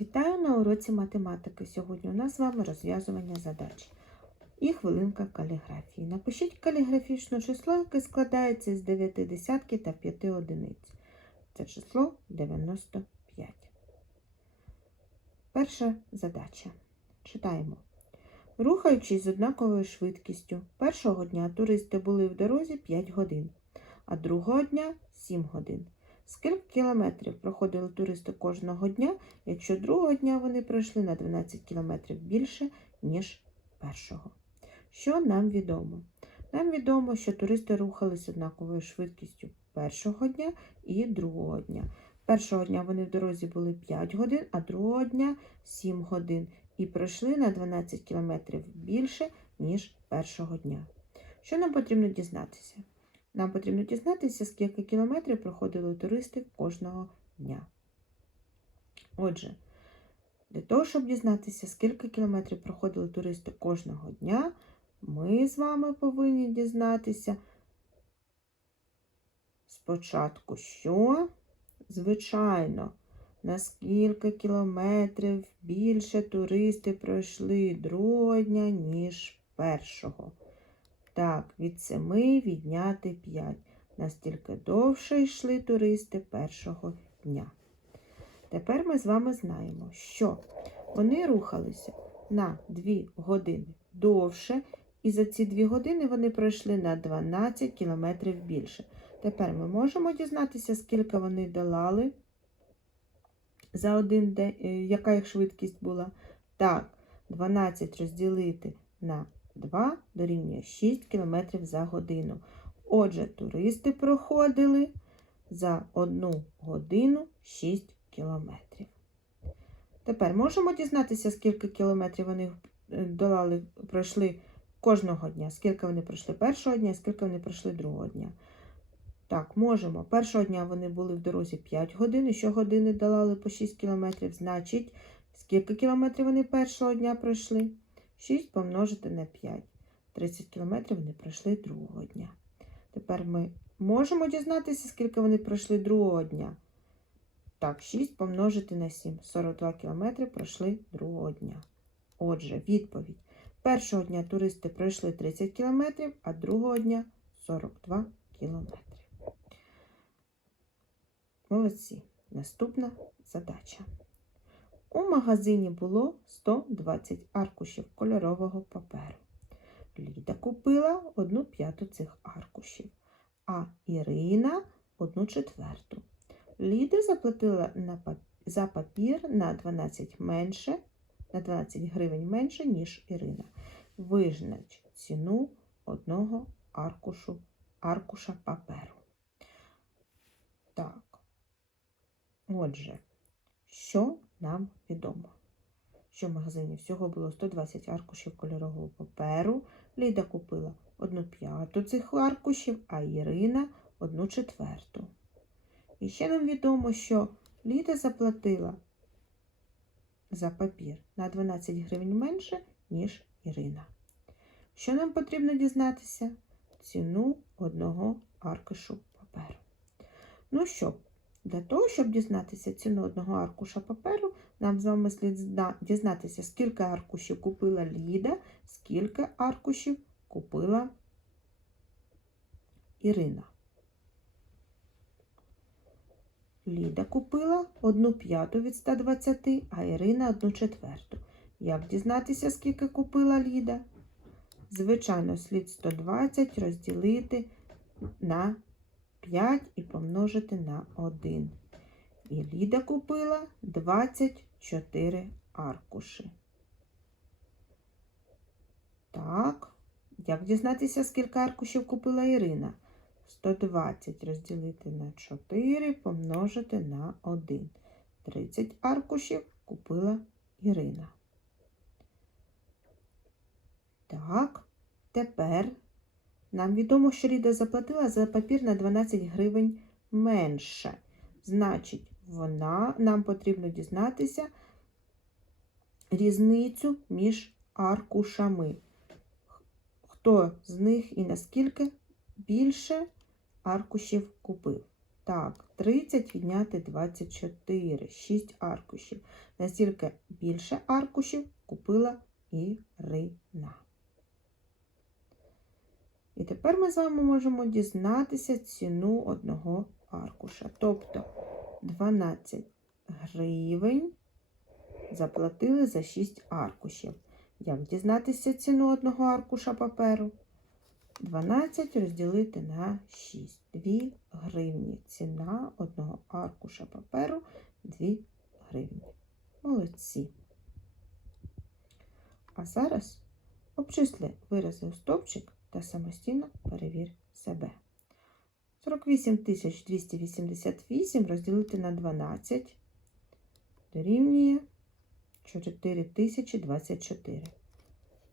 Вітаю на уроці математики. Сьогодні у нас з вами розв'язування задач і хвилинка каліграфії. Напишіть каліграфічне число, яке складається з 9 десятків та 5 одиниць. Це число 95. Перша задача. Читаємо. Рухаючись з однаковою швидкістю, першого дня туристи були в дорозі 5 годин, а другого дня 7 годин. Скільки кілометрів проходили туристи кожного дня, якщо другого дня вони пройшли на 12 кілометрів більше, ніж першого? Що нам відомо? Нам відомо, що туристи рухались однаковою швидкістю першого дня і другого дня. Першого дня вони в дорозі були 5 годин, а другого дня 7 годин і пройшли на 12 кілометрів більше, ніж першого дня. Що нам потрібно дізнатися? Нам потрібно дізнатися, скільки кілометрів проходили туристи кожного дня. Отже, для того, щоб дізнатися, скільки кілометрів проходили туристи кожного дня, ми з вами повинні дізнатися спочатку, що, звичайно, на скільки кілометрів більше туристи пройшли другого дня, ніж першого. Так, від 7 відняти 5. Настільки довше йшли туристи першого дня. Тепер ми з вами знаємо, що вони рухалися на 2 години довше, і за ці 2 години вони пройшли на 12 кілометрів більше. Тепер ми можемо дізнатися, скільки вони долали за один день, е, яка їх швидкість була. Так, 12 розділити на 2 дорівнює 6 км за годину. Отже, туристи проходили за 1 годину 6 кілометрів. Тепер можемо дізнатися, скільки кілометрів вони е, долали, пройшли кожного дня, скільки вони пройшли першого дня, скільки вони пройшли другого дня. Так, можемо. Першого дня вони були в дорозі 5 годин, і щогодини долали по 6 кілометрів. Значить, скільки кілометрів вони першого дня пройшли? 6 помножити на 5. 30 кілометрів вони пройшли другого дня. Тепер ми можемо дізнатися, скільки вони пройшли другого дня. Так, 6 помножити на 7. 42 кілометри пройшли другого дня. Отже, відповідь. Першого дня туристи пройшли 30 кілометрів, а другого дня 42 кілометри. Молодці. Наступна задача. У магазині було 120 аркушів кольорового паперу. Ліда купила одну п'яту цих аркушів, а Ірина одну четверту. Ліда заплатила на пап... за папір на 12 менше, на 12 гривень менше, ніж Ірина. Визнач ціну одного аркушу, аркуша паперу. Так. Отже, що нам відомо? Що в магазині всього було 120 аркушів кольорового паперу. Ліда купила одну п'яту цих аркушів, а Ірина одну четверту. І ще нам відомо, що Ліда заплатила за папір на 12 гривень менше, ніж Ірина. Що нам потрібно дізнатися? Ціну одного аркушу паперу. Ну що, для того, щоб дізнатися ціну одного аркуша паперу, нам з вами слід дізнатися, скільки аркушів купила Ліда, скільки аркушів купила Ірина. Ліда купила одну п'яту від 120, а Ірина одну четверту. Як дізнатися, скільки купила Ліда? Звичайно, слід 120 розділити на 5 і помножити на 1. І Ліда купила 24 аркуші. Так, як дізнатися, скільки аркушів купила Ірина? 120 розділити на 4 помножити на 1. 30 аркушів купила Ірина. Так, тепер нам відомо, що Ліда заплатила за папір на 12 гривень менше. Значить, вона, нам потрібно дізнатися різницю між аркушами. Хто з них і наскільки більше аркушів купив. Так, 30 відняти 24, 6 аркушів. Настільки більше аркушів купила Ірина. І тепер ми з вами можемо дізнатися ціну одного аркуша. Тобто 12 гривень заплатили за 6 аркушів. Як дізнатися ціну одного аркуша паперу? 12 розділити на 6. 2 гривні. Ціна одного аркуша паперу 2 гривні. Молодці. А зараз обчисли вирази у стовпчик та самостійно перевір себе. 48 288 розділити на 12 дорівнює 4024.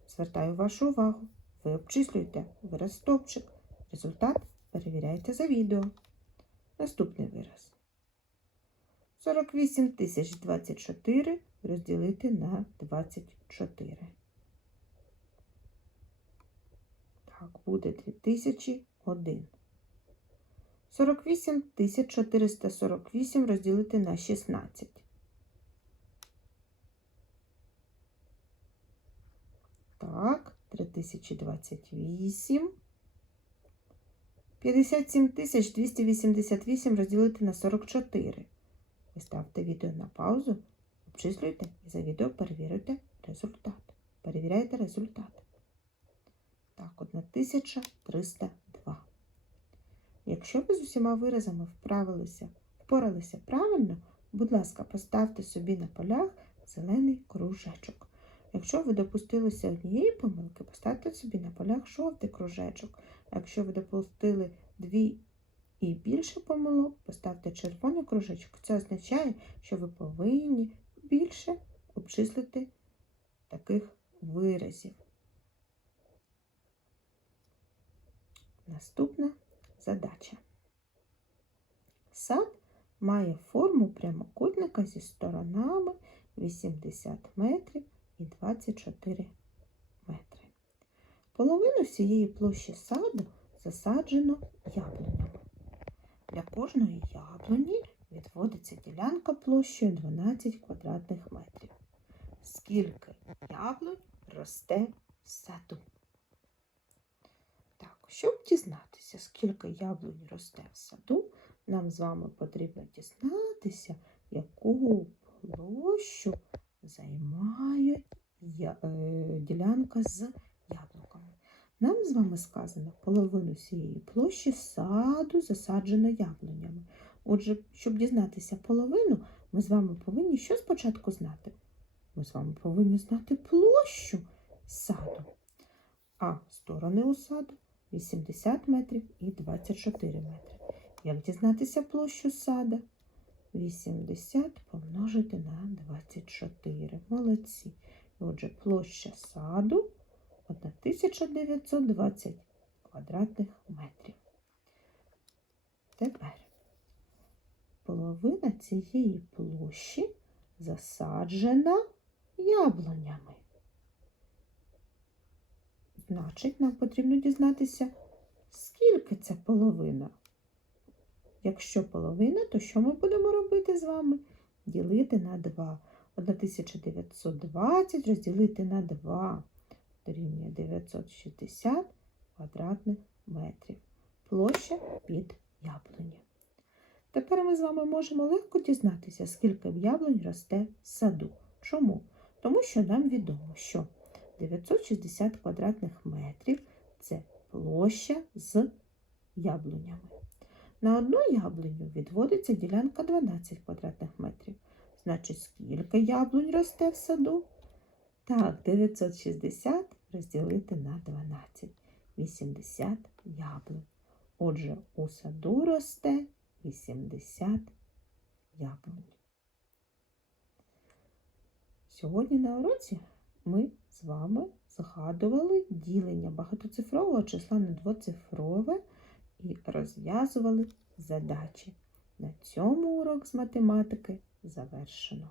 Звертаю вашу увагу. Ви обчислюєте вираз стовпчик. Результат перевіряйте за відео. Наступний вираз. 48 024 розділити на 24. Так, буде 2001. 48 448 розділити на 16. Так, 3028. 57 288 розділити на 44. Ви ставте відео на паузу, обчислюйте і за відео перевірюйте результат. Перевіряйте результат. Так, 1302. Якщо ви з усіма виразами вправилися, впоралися правильно, будь ласка, поставте собі на полях зелений кружечок. Якщо ви допустилися однієї помилки, поставте собі на полях жовтий кружечок. Якщо ви допустили дві і більше помилок, поставте червоний кружечок. Це означає, що ви повинні більше обчислити таких виразів. Наступна задача. Сад має форму прямокутника зі сторонами 80 метрів і 24 метри. Половину всієї площі саду засаджено яблунями. Для кожної яблуні відводиться ділянка площею 12 квадратних метрів. Скільки яблунь росте в саду? Щоб дізнатися, скільки яблунь росте в саду, нам з вами потрібно дізнатися, яку площу займає е, ділянка з яблуками. Нам з вами сказано, половину цієї площі саду засаджено яблунями. Отже, щоб дізнатися половину, ми з вами повинні що спочатку знати? Ми з вами повинні знати площу саду. А сторони у саду 80 метрів і 24 метри. Як дізнатися площу сада? 80 помножити на 24. Молодці. Отже, площа саду 1920 квадратних метрів. Тепер половина цієї площі засаджена яблунями. Значить, нам потрібно дізнатися, скільки це половина. Якщо половина, то що ми будемо робити з вами? Ділити на 2. 1920 розділити на 2 дорівнює 960 квадратних метрів. Площа під яблуні. Тепер ми з вами можемо легко дізнатися, скільки в яблунь росте в саду. Чому? Тому що нам відомо, що 960 квадратних метрів це площа з яблунями. На одну яблуню відводиться ділянка 12 квадратних метрів. Значить, скільки яблунь росте в саду? Так, 960 розділити на 12. 80 яблунь. Отже, у саду росте 80 яблунь. Сьогодні на уроці ми з вами згадували ділення багатоцифрового числа на двоцифрове і розв'язували задачі. На цьому урок з математики завершено.